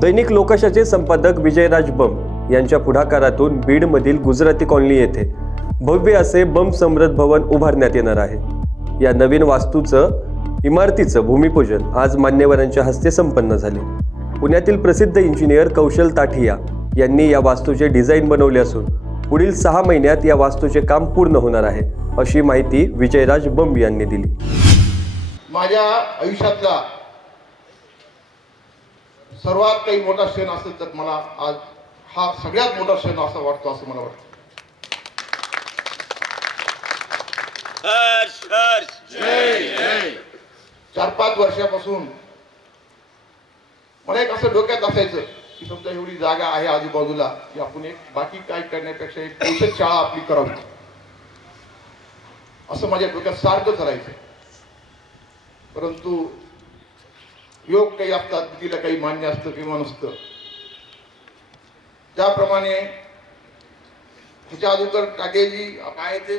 दैनिक लोकशाचे संपादक विजयराज बम यांच्या पुढाकारातून बीडमधील गुजराती कॉलनी येथे भव्य असे बम समृद्ध भवन उभारण्यात येणार आहे. या नवीन वास्तूचं इमारतीचं भूमिपूजन आज मान्यवरांच्या हस्ते संपन्न झाले. पुण्यातील प्रसिद्ध इंजिनियर कौशल ताठिया यांनी या वास्तूचे डिझाईन बनवले असून पुढील सहा महिन्यात या वास्तूचे काम पूर्ण होणार आहे अशी माहिती विजयराज बंब यांनी दिली. माझ्या आयुष्यातला सर्वात काही मोठा क्षण असेल तर मला आज हा सगळ्यात मोठा क्षण असा वाटतो असं मला वाटतं. चार पाच वर्षापासून मला एक असं डोक्यात असायचं की समजा एवढी जागा आहे आजूबाजूला की आपण एक बाकी काय करण्यापेक्षा एक औषध शाळा आपली करावी. असं माझ्या डोक्यात सारखं करायचं परंतु योग काही असतात तिला काही मान्य असतं किंवा नसतं. त्याप्रमाणे ह्याच्या अगोदर काकेजी काय ते?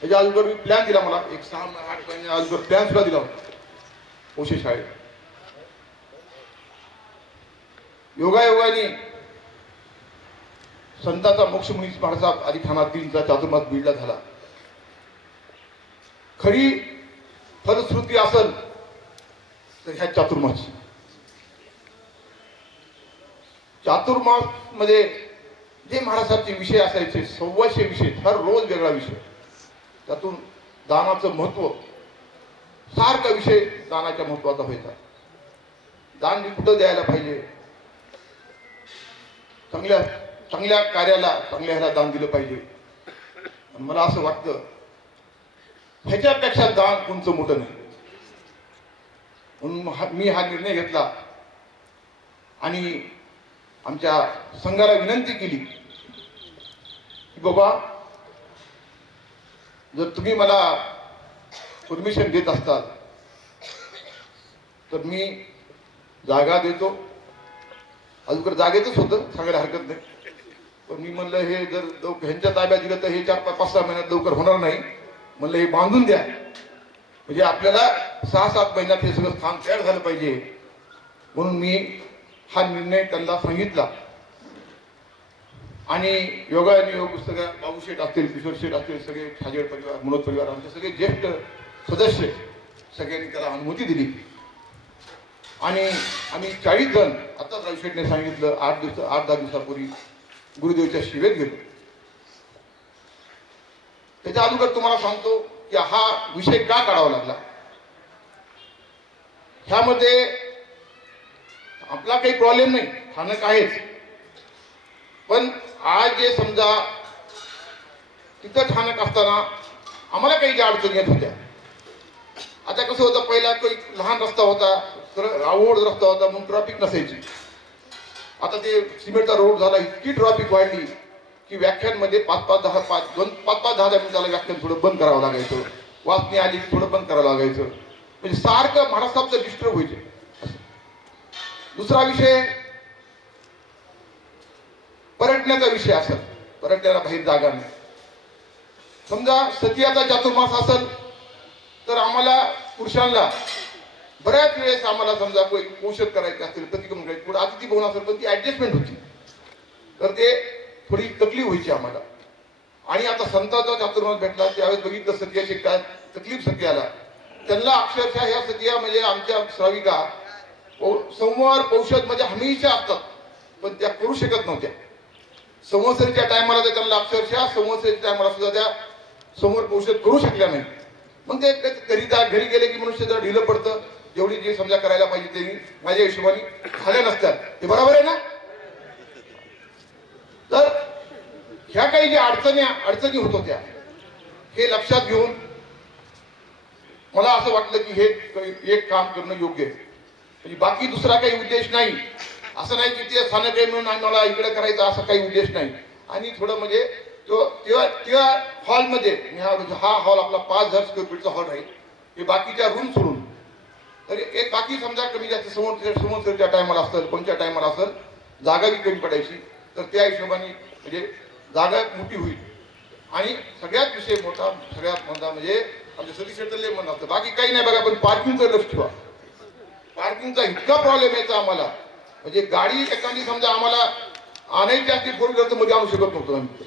ह्याच्या अगोदर मी प्लॅन दिला मला. एक सहा आठ महिने अगोदर प्लॅन सुद्धा दिला होता. औषध शाळेत योगायोगाने संतांचा मोक्ष मुनी महाराजा आधी खाना तीनचा चातुर्मास बीडला झाला. खरी फलश्रुती असल तर ह्या चातुर्मास. चातुर्मासमध्ये जे महाराजांचे विषय असायचे सव्वाशे विषय हर रोज वेगळा विषय. त्यातून दानाचं महत्त्व सारखा विषय दानाच्या महत्त्वाचा व्हायचा. दान मी कुठं द्यायला पाहिजे? चांगल्या चांगल्या कार्याला चांगल्या ह्याला दान दिलं पाहिजे. मला असं वाटतं ह्याच्यापेक्षा दान कोणचं मोठं नाही? म्हणून हा- मी हा निर्णय घेतला. आणि आमच्या संघाला विनंती केली की बाबा जर तुम्ही मला परमिशन देत असतात तर मी जागा देतो. अजून जागेतच होतं सांगायला हरकत नाही. पण मी म्हणलं हे जर ह्यांच्या ताब्यात दिलं तर हे चार पाच पाच सहा महिन्यात लवकर होणार नाही. म्हणलं हे बांधून द्या. म्हणजे आपल्याला सहा सात महिन्यात हे सगळं स्थान तयार झालं पाहिजे. म्हणून मी हा निर्णय त्यांना सांगितला. आणि योगायोग योग सगळ्या बाबू शेठ असतील किशोर शेठ असतील सगळे खाजेड परिवार मनोज परिवार आमचे सगळे ज्येष्ठ सदस्य सगळ्यांनी त्याला अनुमती दिली. आणि आम्ही चाळीस जण आताच राजू शेठने सांगितलं आठ दिवस आठ दहा दिवसापूर्वी गुरुदेवच्या शिवेत गेलो. त्याच्या अगोदर तुम्हाला सांगतो की हा विषय का काढावा लागला? ह्यामध्ये आपला काही प्रॉब्लेम नाही. स्थानक आहेच पण आज जे समजा तिथं स्थानक असताना आम्हाला काही ज्या अडचणी येत होत्या. आता कसं होतं पहिला काही लहान रस्ता होता तर रावड रस्ता होता म्हणून ट्रॅफिक नसायची. आता ते सिमेंटचा रोड झाला इतकी ट्रॉफिक वाढली की व्याख्यानमध्ये पाच पाच दहा पाच दोन पाच पाच दहा दहा मिनिटाला व्याख्यान थोडं बंद करावं लागायचं. वाचणी आली थोडं बंद करावं लागायचं. म्हणजे सारखं महाराष्ट्राचं डिस्टर्ब व्हायचे दुसरा विषय पर्यटनाचा विषय असेल. पर्यटनाला बाहेर जागा नाही. समजा सतियाचा चातुर्मास असेल तर आम्हाला पुरुषांना बऱ्याच वेळेस आम्हाला समजा औषध पोषक करायचे असतील प्रतिक्रमण करायचे. पुढे अतिथी भवन असेल पण ती ऍडजस्टमेंट होती. तर ते थोडी तकलीफ व्हायची आम्हाला. आणि आता संतांचा चातुर्मास भेटला त्यावेळेस बघितलं सत्याची काय तकलीफ सत्याला. त्यांना अक्षरशः ह्या सत्या म्हणजे आमच्या श्राविका सोमवार पौषध म्हणजे हमेशा असतात पण त्या करू शकत नव्हत्या. संवत्सरीच्या टायमाला तर त्यांना अक्षरशः संवत्सरीच्या टायमाला सुद्धा त्या समोर औषध करू शकल्या नाही. मग ते क- घरी जा घरी गेले की मनुष्य जरा ढिलं पडतं. जेवढी जे समजा करायला पाहिजे ते माझ्या हिशोबाने झाल्या नसतात हे बरोबर आहे ना? तर ह्या काही ज्या अडचणी अडचणी होत होत्या हे लक्षात घेऊन मला असं वाटलं की हे एक काम करणं योग्य आहे. म्हणजे बाकी दुसरा काही उद्देश नाही. असं नाही की ते स्थानक आहे म्हणून आम्हाला इकडे करायचं असा काही उद्देश नाही. आणि थोडं म्हणजे तो तेव्हा त्या हॉलमध्ये हा हा हॉल आपला पाच हजार स्क्वेअर फीटचा हॉल राहील हे बाकीच्या रूम सोडून तर एक बाकी समजा कमी जास्त समोर समोरच्या टायमाला असेल कोणत्या टायमाला असेल जागा बी कमी पडायची. तर त्या हिशोबाने म्हणजे जागा मोठी होईल. आणि सगळ्यात विषय मोठा सगळ्यात मोठा म्हणजे आमच्या सती लय म्हणणं असतं बाकी काही नाही बघा पण पार्किंगचं लक्ष ठेवा. पार्किंगचा इतका प्रॉब्लेम यायचा आम्हाला. म्हणजे गाडी एखादी समजा आम्हाला आणायची असली फोर व्हीलर तर मध्ये आणू शकत नव्हतो आम्ही.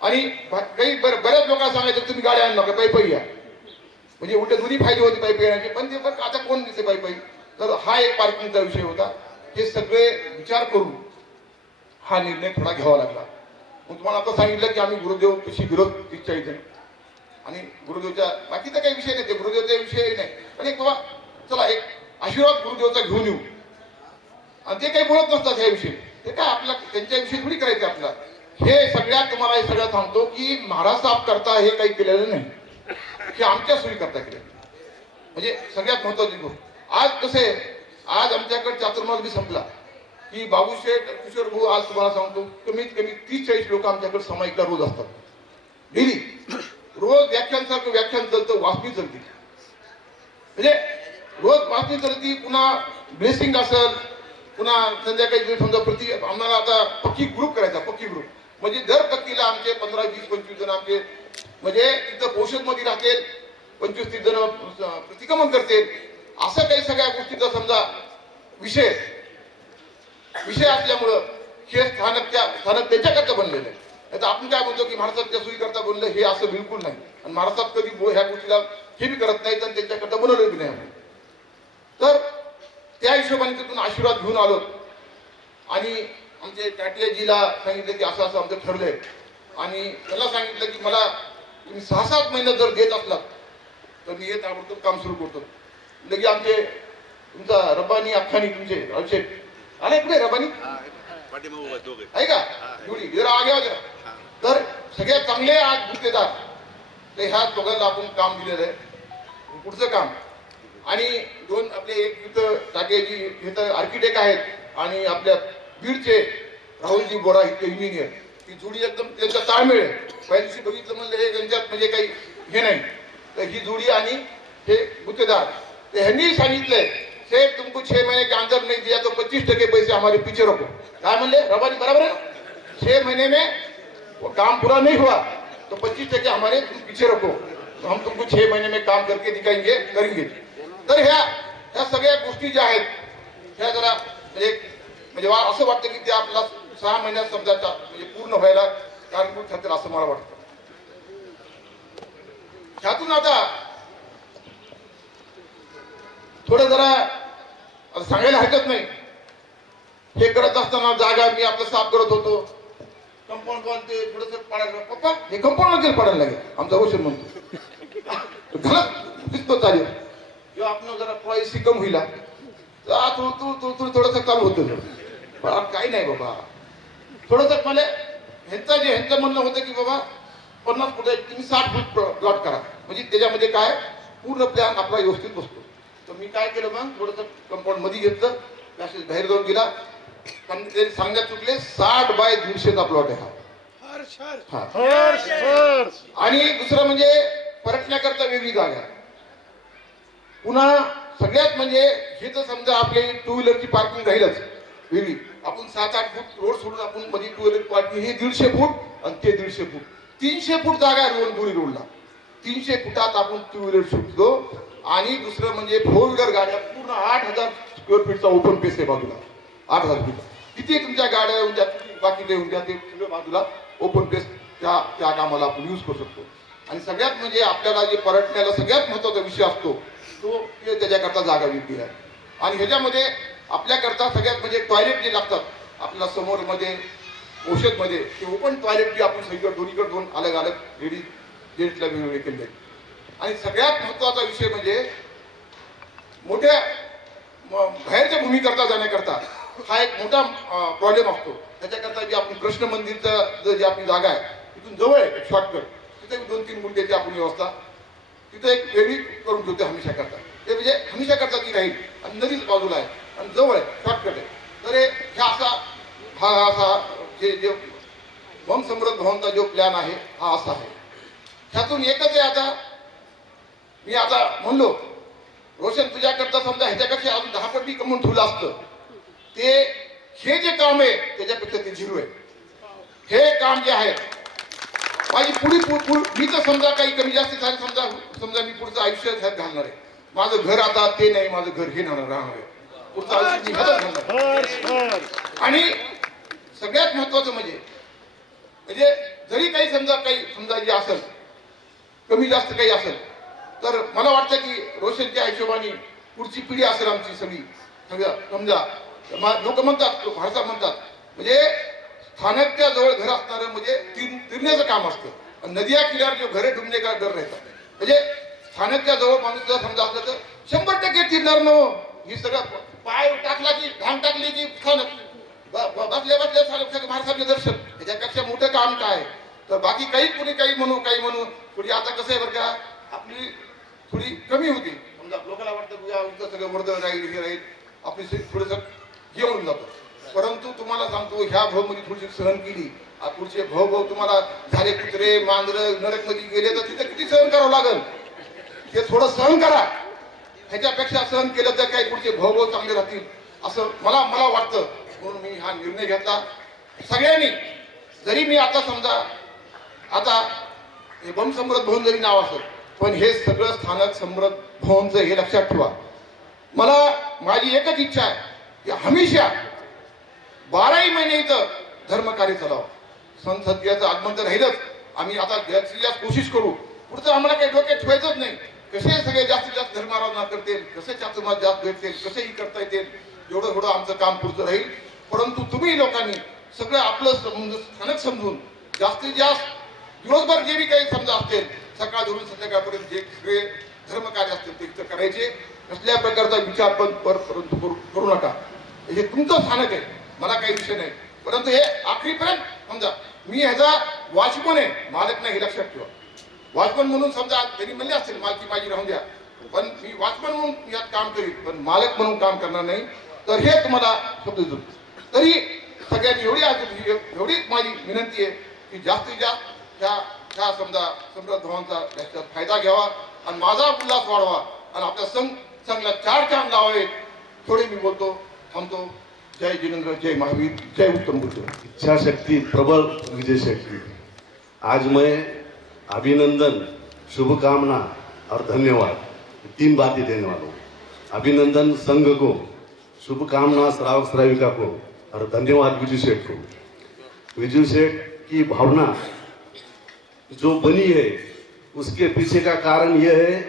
आणि काही बऱ्याच लोकांना सांगायचं तुम्ही गाडी आणू नका पायी पायी या. म्हणजे उलट दोन्ही फायदे होते पायी पायी येण्याचे पण ते बरं आता कोण दिसते पायी पायी तर हा एक पार्किंगचा विषय होता. हे सगळे विचार करून हा निर्णय थोडा घ्यावा लागला. मग तुम्हाला आता सांगितलं की आम्ही गुरुदेव तशी विरोध इच्छा इथे आणि गुरुदेवच्या बाकीचा काही विषय नाही ते गुरुदेवचा विषय नाही. पण एक बाबा चला एक आशीर्वाद गुरुदेवचा घेऊन येऊ. आणि ते काही बोलत नसतात ह्याविषयी ते काय आपला त्यांच्याविषयी थोडी करायचं आपला हे सगळ्यात तुम्हाला हे सगळं सांगतो की महाराज साहेब करता हे काही केलेलं नाही. हे आमच्या सोयी करता केलं म्हणजे सगळ्यात महत्वाची गोष्ट. आज कसे आज आमच्याकडे चातुर्मास बी संपला. की बाबूशेठ किशोर भाऊ आज तुम्हाला सांगतो कमीत कमी तीस चाळीस लोक आमच्याकडे सामायिक रोज असतात. डेली रोज व्याख्यान सारखं व्याख्यान चालतं वाचणी चालते म्हणजे रोज वाचणी चालती पुन्हा ब्लेसिंग असेल पुन्हा संध्याकाळी जर समजा प्रति आम्हाला आता पक्की ग्रुप करायचा पक्की ग्रुप म्हणजे दर पक्कीला आमचे पंधरा वीस पंचवीस जण आमचे म्हणजे तिथं पोषणमध्ये राहतील पंचवीस तीस जण प्रतिक्रमण करतील. असं काही सगळ्या गोष्टीचा समजा विषय विषय असल्यामुळं हे स्थानक त्या स्थानक त्यांच्याकरता बनलेलं आहे. आता आपण काय म्हणतो की महाराष्ट्राच्या सोयी करता बनलं हे असं बिलकुल नाही. आणि महाराष्ट्रात कधी ह्या गोष्टीला हे बी करत नाहीत आणि त्यांच्याकरता बनवलं बी नाही तर त्या हिशोबाने तिथून आशीर्वाद घेऊन आलो. आणि आमचे टाटियाजीला सांगितलं की असं असं आमचं ठरलंय. आणि त्याला सांगितलं की मला तुम्ही सहा सात महिन्यात जर देत असलात तर मी हे ताबडतोब काम सुरू करतो. लगे आमचे तुमचा रब्बानी अख्खानी तुमचे रावशेठ आले कुठे रब्बानी दोघे. आहे का? जुडी जरा आगे जरा. सगळे सगळ्यात चांगले आज गुत्तेदार तर ह्या दोघांना आपण काम दिलेलं आहे. पुढचं काम. आणि दोन आपले एक इथं टाकेजी इथं आर्किटेक्ट आहेत. आणि आपल्या बीडचे राहुलजी बोरा इथले इंजिनियर ही जोडी एकदम त्यांचा ताळमेळ आहे. दिवशी बघितलं म्हणलं हे त्यांच्यात म्हणजे काही हे नाही. तर ही जोडी आणि हे गुत्तेदार तर ह्यांनी सांगितलंय सेठ तुमको छह महीने के अंदर नहीं दिया तो पच्चीस टके पैसे हमारे पीछे रखो काय म्हणले? रबानी बराबर है छह महीने में वो काम पूरा नहीं हुआ तो पच्चीस टके हमारे तुम पीछे रखो। तो हम तुमको छह महीने में काम करके दिखाएंगे करेंगे। तर ह्या ह्या सगळ्या गोष्टी ज्या आहेत ह्या जरा म्हणजे म्हणजे वा- असं वाटतं की ते आपला सहा महिन्यात समजायचा म्हणजे पूर्ण व्हायला कारणीभूत ठरतील असं मला वाटतं. ह्यातून आता थोडं जरा सांगायला हरकत नाही. हे करत असताना जागा मी आपलं साफ करत होतो. कंपाऊंड वॉल ते थोडस पाडायला पप्पा हे कंपाऊंड वगैरे पाडायला लागेल. आमचा औषध म्हणतो. घरात दिसतो चालेल. किंवा आपण जरा थोडा कम होईल तू तू तू तू थोडस चालू होतं. पण काही नाही बाबा. थोडस मला ह्यांचं जे ह्यांचं म्हणणं होतं की बाबा पन्नास फुट तुम्ही साठ फूट प्लॉट करा. म्हणजे त्याच्यामध्ये काय पूर्ण प्लॅन आपला व्यवस्थित बसतो. तर मी काय केलं मग थोडस कंपाऊंडमध्ये घेतलं. मॅसेज बाहेर जाऊन गेला पण ते सांगण्यात चुकले साठ बाय दीडशेचा प्लॉट आहे हा. हा. आणि दुसरं म्हणजे परतण्याकरता वेगळी जागा. पुन्हा सगळ्यात म्हणजे हे तर समजा आपली टू व्हीलरची पार्किंग राहीलच वेगळी. आपण सात आठ फूट रोड सोडून आपण मध्ये टू व्हीलर पार्किंग हे दीडशे फूट आणि ते दीडशे फूट. तीनशे फूट जागा आहे रोड दोन्ही रोडला तीनशे फुटात आपण टू व्हीलर सुटतो. आणि दुसरं म्हणजे फोर व्हीलर गाड्या पूर्ण आठ हजार स्क्वेअर फीटचा ओपन पेस आहे बाजूला. आठ हजार रुपये. किती तुमच्या गाड्या येऊन द्या बाकी येऊन द्या ते सगळं बाजूला ओपन प्लेस त्या त्या कामाला आपण यूज करू शकतो. आणि सगळ्यात म्हणजे आपल्याला जे पर्यटनाला सगळ्यात महत्त्वाचा विषय असतो तो ते त्याच्याकरता जागा वेगळी आहे. आणि ह्याच्यामध्ये आपल्याकरता सगळ्यात म्हणजे टॉयलेट जे लागतात आपल्या समोरमध्ये औषधमध्ये ते ओपन टॉयलेट जे आपण सगळीकडे दोन्हीकडे दोन अलग अलग लेडीज जेंट्सला वेगवेगळे केले आहेत. आणि सगळ्यात महत्त्वाचा विषय म्हणजे मोठ्या बाहेरच्या भूमीकरता जाण्याकरता हा एक मोठा प्रॉब्लेम असतो. त्याच्याकरता जे आपण कृष्ण मंदिरचं ज- जी आपली जागा आहे तिथून जवळ आहे शॉर्टकट तिथे दोन तीन गुंठ्याची आपण व्यवस्था तिथे एक वेगळी करून ठेवते हमेशा करता. ते म्हणजे हमेशा करता ती राहील आणि नदीच बाजूला आहे आणि जवळ आहे शॉर्टकट आहे. तर हे ह्या असा हा असा जे जे बम समृद्ध भवनचा जो प्लॅन आहे हा असा आहे. ह्यातून एकच आहे आता मी आता म्हणलो रोशन तुझ्याकरता समजा ह्याच्यापेक्षा अजून दहा पट मी कमवून ठेवलं असतं. ते हे जे काम आहे त्याच्यापेक्षा ते झिरो आहे. हे काम जे आहे माझी पुढी मी तर समजा काही कमी जास्त झालं समजा समजा मी पुढचं आयुष्य ह्यात घालणार आहे. माझं घर आता ते नाही माझं घर हे राहणार राहणार आहे. पुढचा आयुष्य मी हजर घालणार आणि सगळ्यात महत्वाचं म्हणजे म्हणजे जरी काही समजा काही समजा जे असेल कमी जास्त काही असेल तर मला वाटतं की रोशनच्या हिशोबाने पुढची पिढी असेल आमची सगळी. सगळं समजा लोक म्हणतात भारतात म्हणतात. म्हणजे स्थानकच्या जवळ घर असणारं म्हणजे तिरण्याचं काम असतं. नदिया किल्ल्यावर जो घरे डुबणे का डर राहतात. म्हणजे स्थानकच्या जवळ माणूस जर समजा असलं तर शंभर टक्के तिरणार न हो. ही. सगळं पाय टाकला की ढांग टाकली की स्थानक. ब- ब- बसल्या बसल्या स्थानक सगळं महाराष्ट्राचे दर्शन. याच्यापेक्षा मोठं काम काय? तर बाकी काही कुणी काही म्हणू काही म्हणू. थोडी आता कसं आहे बरं का आपली थोडी कमी होती. समजा लोकांना वाटतं तुझ्या सगळं वर्दळ राहील हे राहील. आपली थोडंसं घेऊन जातो. परंतु तुम्हाला सांगतो ह्या भाऊ मध्ये थोडीशी सहन केली. पुढचे भाऊ भाऊ तुम्हाला झाले कुत्रे मांजर नरकमध्ये गेले तर तिथं किती सहन करावं लागेल? ते थोडं सहन करा. ह्याच्यापेक्षा सहन केलं तर काही पुढचे भाऊ भाऊ चांगले राहतील. असं मला मला वाटतं. म्हणून मी हा निर्णय घेतला. सगळ्यांनी जरी मी आता समजा आता हे बम समृद्ध भवन जरी नाव असेल पण हे सगळं स्थानक समृद्ध भवनचं हे लक्षात ठेवा. मला माझी एकच इच्छा आहे. या हमेशा बाराही महिने इथं धर्मकार्य चालावं. संत आगमन तर राहीलच. आम्ही आता जास्तीत जास्त कोशिश करू. पुढचं आम्हाला काही डोक्यात ठेवायचंच नाही. कसे सगळे जास्तीत जास्त धर्माराधना करतील? कसे चातुर्मास जास्त भेटतील कसेही करता येतील? एवढं थोडं आमचं काम पुढचं राहील. परंतु तुम्ही लोकांनी सगळं आपलं स्थानक समजून जास्तीत जास्त दिवसभर जे बी काही समजा असतील सकाळ धरून संध्याकाळपर्यंत जे सगळे धर्मकार्य असतील ते करायचे. कसल्या प्रकारचा विचार पण परंतु करू करू नका. हे तुमचं स्थानक आहे. मला काही विषय नाही. परंतु हे आखरीपर्यंत समजा मी ह्याचा वॉचमन आहे. मालक नाही हे लक्षात ठेवा. वॉचमन म्हणून समजा त्यांनी म्हणले असतील मालकी माझी राहून द्या. पण मी वॉचमन म्हणून यात काम करीन पण मालक म्हणून काम करणार नाही. तर हे तुम्हाला शब्द तरी सगळ्यांनी एवढी आज- एवढीच माझी विनंती आहे की जास्तीत जास्त ह्या ह्या समजा समृद्ध भवनचा याच्यात फायदा घ्यावा आणि माझा उल्हास वाढवा आणि आपल्या संघ संघला चार चांद लावावेत थोडे मी बोलतो. थांबतो जय जिनेंद्र जय महावीर, जय उत्तम बुद्ध। इच्छा शक्ति, प्रबल विजय शक्ति। आज मैं अभिनंदन, शुभकामना और धन्यवाद। तीन बातें देने वाला हूँ। अभिनंदन संघ को, शुभकामना श्रावक श्राविका को और धन्यवाद विजय सेठ को। विजय सेठ की भावना जो बनी है, उसके पीछे का कारण यह है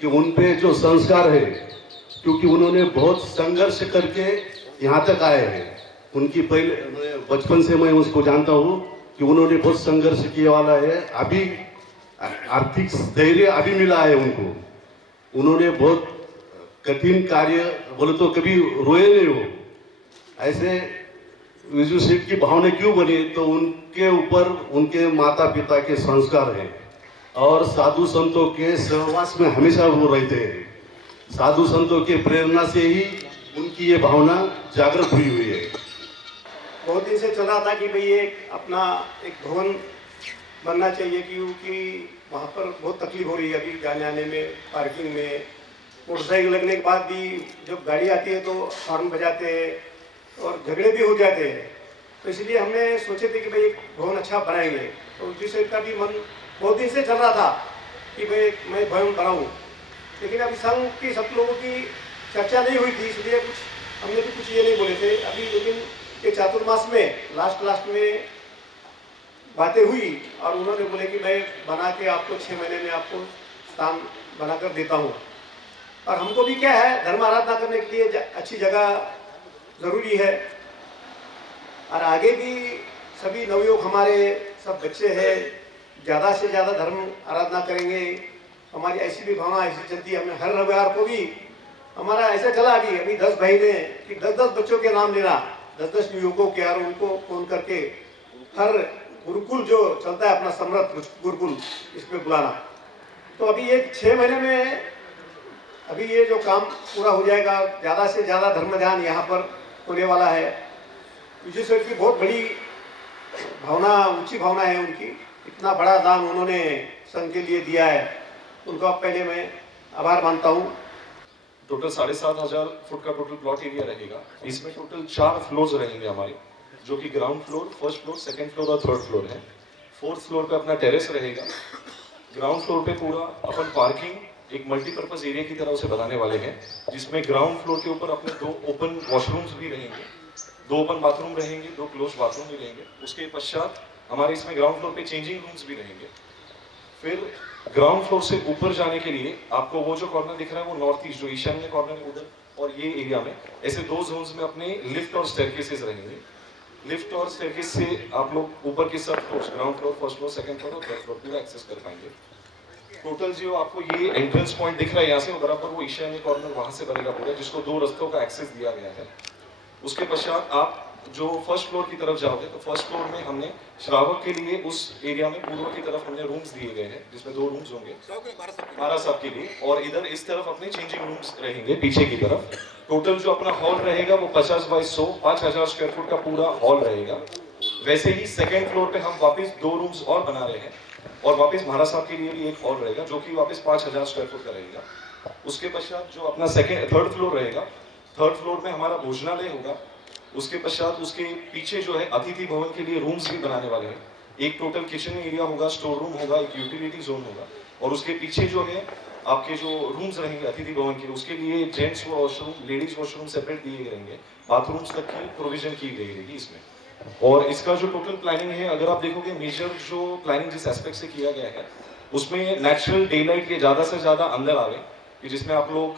कि उन पे जो संस्कार है क्योंकि उन्होंने बहुत संघर्ष करके यहाँ तक आए हैं। उनकी पहले बचपन से मैं उसको जानता हूँ कि उन्होंने बहुत संघर्ष किया वाला है। अभी, आर्थिक धैर्य अभी मिला है उनको। उन्होंने बहुत कठिन कार्य, बोले तो कभी रोए नहीं हो। ऐसे विजू सेठ की भावना क्यों बनी? तो उनके ऊपर उनके माता पिता के संस्कार हैं। और साधु संतों के सहवास में हमेशा वो रहते हैं। साधु संतों के प्रेरणा से ही उनकी ये भावना जागृत हुई हुई है। बहुत दिन से चल था कि भाई एक अपना एक भवन बनना चाहिए क्योंकि वहाँ पर बहुत तकलीफ़ हो रही है अभी जाने आने में, पार्किंग में। मोटरसाइकिल लगने के बाद भी जब गाड़ी आती है तो हॉर्न बजाते हैं और झगड़े भी हो जाते हैं। तो इसलिए हमने सोचे थे कि भाई एक भवन अच्छा बनाएँगे। तो जिस का भी मन बहुत दिन से चल रहा था कि भाई मैं भवन बनाऊँ। लेकिन अभी संघ की सब लोगों की चर्चा नहीं हुई थी, इसलिए कुछ हमने भी कुछ ये नहीं बोले थे। अभी लेकिन ये चातुर्मास में लास्ट लास्ट में बातें हुई और उन्होंने बोले कि मैं बना के आपको छः महीने में आपको स्थान बनाकर देता हूँ। और हमको भी क्या है, धर्म आराधना करने के लिए अच्छी जगह ज़रूरी है। और आगे भी सभी नवयुवक हमारे सब बच्चे हैं, ज़्यादा से ज़्यादा धर्म आराधना करेंगे। हमारी ऐसी भी भावना ऐसी चलती है, हमने हर रविवार को भी, हमारा ऐसा चला अभी अभी दस भाई ने, कि दस दस बच्चों के नाम लेना दस दस युवकों के यार, उनको फ़ोन करके हर गुरुकुल जो चलता है अपना समृद्ध गुरुकुल, इसमें बुलाना। तो अभी ये छः महीने में, अभी ये जो काम पूरा हो जाएगा, ज़्यादा से ज़्यादा धर्म ध्यान यहाँ पर होने वाला है। विजय की बहुत बड़ी भावना, ऊँची भावना है उनकी। इतना बड़ा दान उन्होंने संघ के लिए दिया है। उनका पहले मैं आभार मानता हूँ। टोटल साढ़े सात हज़ार फुट का टोटल प्लॉट एरिया रहेगा। इसमें टोटल चार फ्लोर्स रहेंगे हमारे, जो कि ground floor first floor second floor और थर्ड फ्लोर है। फोर्थ फ्लोर पे अपना टेरेस रहेगा। ग्राउंड फ्लोर पे पूरा अपन पार्किंग एक मल्टीपर्पज एरिया की तरह उसे बनाने वाले हैं, जिसमें ग्राउंड फ्लोर के ऊपर अपने दो ओपन वॉशरूम्स भी रहेंगे। दो ओपन बाथरूम रहेंगे, दो क्लोज बाथरूम भी रहेंगे। उसके पश्चात हमारे इसमें ग्राउंड फ्लोर पे चेंजिंग रूम्स भी रहेंगे। फिर ग्राउंड फ्लोर से ऊपर जाने के लिए आपको वो जो कॉर्नर दिख रहा है, वो नॉर्थ ईस्ट जो ईशान्य कॉर्नर है उधर और ये एरिया में, ऐसे दो जोन्स में अपने लिफ्ट और स्टेयरकेसेस रहेंगे। लिफ्ट और स्टेयरकेस से आप लोग ऊपर के सब floor ground floor first floor second floor और थर्ड फ्लोर पूरा एक्सेस कर पाएँगे। टोटल जो आपको ये एंट्रेंस पॉइंट दिख रहा है यहाँ से बराबर वो ईशान्य कॉर्नर वहाँ से बनेगा पूरा, जिसको दो रस्तों का एक्सेस दिया गया है। उसके पश्चात आप जो फ़र्स्ट फ्लोर की तरफ़ जाओगे तो फ़र्स्ट फ्लोर में हमने श्रावक के लिए उस एरिया में पूर्व की तरफ़ हमने रूम्स दिए गए हैं, जिसमें दो रूम्स होंगे। महाराज साहब के लिए। और इधर इस तरफ़ अपने चेंजिंग रूम्स रहेंगे, पीछे की तरफ़। टोटल जो अपना हॉल रहेगा, वो पचास बाई सौ, पाँच हज़ार स्क्वायर फुट का पूरा हॉल रहेगा। वैसे ही सेकेंड फ्लोर पे हम वापस दो रूम्स और बना रहे हैं। और वापस महाराज साहब के लिए भी एक हॉल रहेगा, जो कि वापस पाँच हज़ार स्क्वायर फुट का रहेगा। उसके पश्चात जो अपना सेकेंड थर्ड फ्लोर रहेगा थर्ड फ्लोर में हमारा भोजनालय होगा। उसके पश्चात उसके पीछे जो है अतिथि भवन के लिए रूम्स भी बनाने वाले हैं। एक टोटल किचन एरिया होगा स्टोर रूम होगा, एक यूटिलिटी जोन होगा। और उसके पीछे जो है, आपके जो रूम्स रहेंगे अतिथि भवन के, उसके लिए gents washroom ladies washroom separate दिए गए रहेंगे। बाथरूम्स तक की प्रोविज़न की गई रहेगी इसमें। और इसका जो टोटल प्लानिंग है, अगर आप देखोगे मेजर जो प्लानिंग जिस एस्पेक्ट से किया गया है, उसमें नेचुरल डे लाइट के ज़्यादा से ज़्यादा अंदर आवे। कि जिसमें आप लोग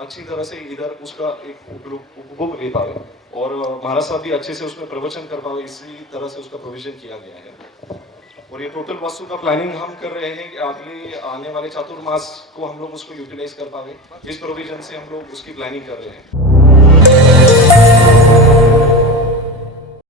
अच्छी तरह से इधर उसका एक उपभोग ले पाए और महाराज साहब भी अच्छे से उसमें प्रवचन कर पाए, इसी तरह से उसका प्रोविज़न किया गया है। और ये टोटल वस्तु का प्लानिंग हम कर रहे हैं कि अगले, आने वाले चातुर्मास को हम लोग उसको यूटिलाइज कर पाए। इस प्रोविज़न से हम लोग उसकी प्लानिंग कर रहे हैं।